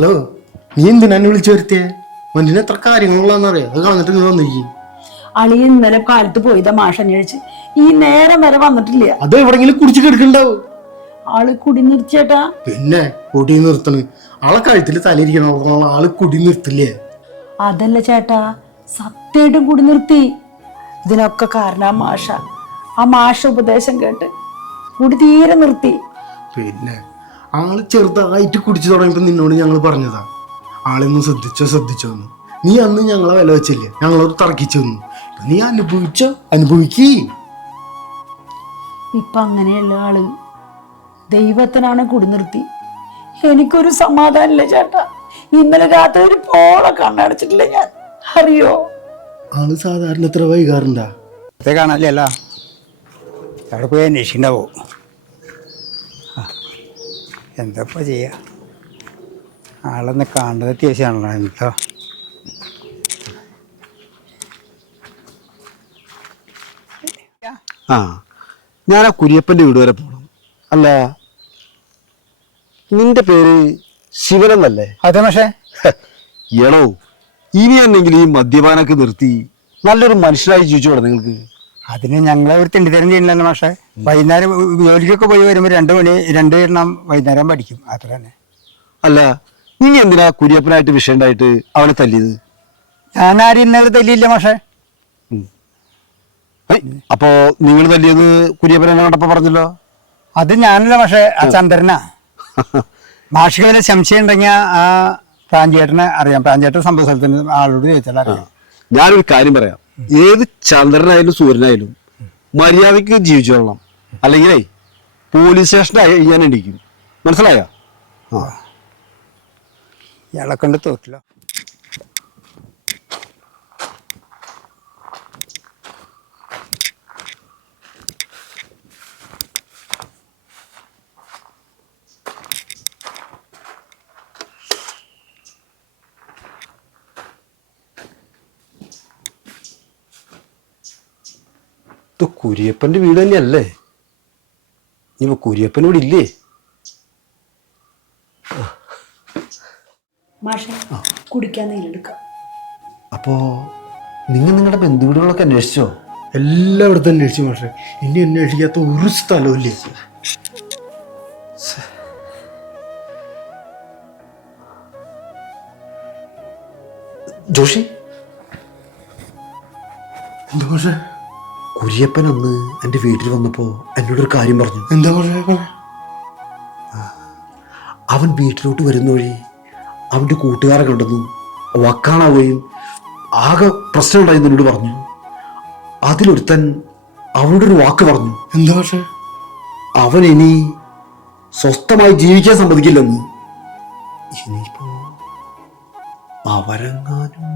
Hello, നീ എന്തിനാ എന്നെ വിളിച്ചു വരുത്തിയേ? മനുഷ്യന് എത്ര കാര്യങ്ങളുള്ളതെന്നറിയാം. അത് കളഞ്ഞിട്ട് ഇങ്ങനെ വന്നിരിക്കും. അളി ഇന്നലെ കാലത്ത് പോയതാ മാഷ അന്വേഷിച്ച്. ഈ നേരം വരെ വന്നിട്ടില്ല. അത് എവിടെങ്കിലും കുടിച്ച് കിടക്കണ്ടാവും. ആള് കുടി നിർത്തിയേട്ടാ. പിന്നെ കുടി നിർത്തണ്. ആളെ കഴുത്തിൽ തലയിരിക്കണ ആള് കുടി നിർത്തില്ലേ? അതല്ല ചേട്ടാ, സത്യമായിട്ടും കുടി നിർത്തി. ഇതിനൊക്കെ കാരണം ആ മാഷ ഉപദേശം കേട്ട് കുടി തീരെ നിർത്തി. പിന്നെ ആള് ചെറുതായിട്ട് കുടിച്ചു തുടങ്ങിയപ്പോ നിന്നോട് ഞങ്ങൾ പറഞ്ഞതാ, ആളൊന്നും ശ്രദ്ധിച്ചോന്ന്. നീ അന്ന് ഞങ്ങളെ വില വെച്ചില്ലേ, ഞങ്ങളോട് തർക്കിച്ചു തന്നു. നീ അനുഭവിക്കേ. ഇപ്പൊ അങ്ങനെയല്ല ആള്. ദൈവത്തിനാണ് കുടി നിർത്തി. എനിക്കൊരു സമാധാനമില്ല ചേട്ടാ. ഇന്നലെ രാത്രി ഒരു പോളെ കണ്ണടച്ചിട്ടില്ല ഞാൻ, അറിയോ? ആള് സാധാരണ എത്ര വൈകാറുണ്ടാ? കാണാനില്ലല്ലോ, അവിടെ പോയി അന്വേഷിക്കണ്ടാവോ? എന്താ ചെയ്യാ, ആളെന്ന് കാണേണ്ടത് അത്യാവശ്യമാണല്ലോ. എന്താ ഞാൻ ആ കുര്യപ്പൻ്റെ വീട് വരെ പോകണം. അല്ല, നിന്റെ പേര് ശിവനെന്നല്ലേ? അതെ പക്ഷേ എടോ, ഇനി എന്നെങ്കിലും ഈ മദ്യപാനൊക്കെ നിർത്തി നല്ലൊരു മനുഷ്യനായി ജീവിച്ചോടെ നിങ്ങൾക്ക്? അതിന് ഞങ്ങളെ ഒരു തെണ്ടിത്തരം ചെയ്യണല്ലോ പക്ഷേ. വൈകുന്നേരം ജോലിക്കൊക്കെ പോയി വരുമ്പോൾ 2 മണി 2 എണ്ണം വൈകുന്നേരം പഠിക്കും, അത്ര തന്നെ. അല്ല, നീ എന്തിനാ കുര്യപ്പനായിട്ട് വിഷയണ്ടായിട്ട് അവനെ തല്ലിയത്? ഞാൻ ആരും ഇന്നലെ തല്ലിയില്ല പക്ഷേ. അപ്പോ നിങ്ങൾ തല്ലിയത് കുര്യപ്പനെ കണ്ടപ്പോ പറഞ്ഞല്ലോ. അത് ഞാനല്ല പക്ഷേ, ആ ചന്ദ്രനാ. മാഷിക്ക് വല്ല സംശയം ഉണ്ടെങ്കിൽ ആ പ്രാഞ്ചേട്ടനെ അറിയാം. പ്രാഞ്ചേട്ടൻ സംഭവ സ്ഥലത്തിന് ആളോട് ചോദിച്ചാൽ അറിയാം. ഞാനൊരു കാര്യം പറയാം, ഏത് ചന്ദ്രനായാലും സൂര്യനായാലും മര്യാദക്ക് ജീവിച്ചു കൊള്ളണം. അല്ലെങ്കിലേ പോലീസ് സ്റ്റേഷനായി ഞാൻ എണീക്കും. മനസ്സിലായോ? ഇയാളെ കൊണ്ട് തോറ്റില്ല. ഇത് കുര്യപ്പൻ്റെ വീട് തന്നെയല്ലേ? ഇനി കുര്യപ്പൻ ഇവിടെ ഇല്ലേ? മാഷെ, കുടിക്കാൻ നീരെടുക്കാം. അപ്പോ നിങ്ങളുടെ ബന്ധുവീടുകളൊക്കെ അന്വേഷിച്ചോ? എല്ലായിടത്തും അന്വേഷിച്ചു പക്ഷേ ഇനി അന്വേഷിക്കാത്ത ഒരു സ്ഥലവും ഇല്ല. ജോഷി, എന്താ പക്ഷേ? കുര്യപ്പൻ അന്ന് എൻ്റെ വീട്ടിൽ വന്നപ്പോ എന്നോടൊരു കാര്യം പറഞ്ഞു. എന്താ പക്ഷേ? അവൻ വീട്ടിലോട്ട് വരുന്ന വഴി അവൻ്റെ കൂട്ടുകാരെ കണ്ടെന്നും വക്കാണാവുകയും ആകെ പ്രശ്നം ഉണ്ടായെന്ന് എന്നോട് പറഞ്ഞു. അതിലൊരുത്തൻ അവനോട് ഒരു വാക്ക് പറഞ്ഞു. എന്താ പക്ഷേ? അവൻ ഇനി സ്വസ്ഥമായി ജീവിക്കാൻ സമ്മതിക്കില്ലെന്ന്. ഇനിയിപ്പോ അവരെങ്ങാനും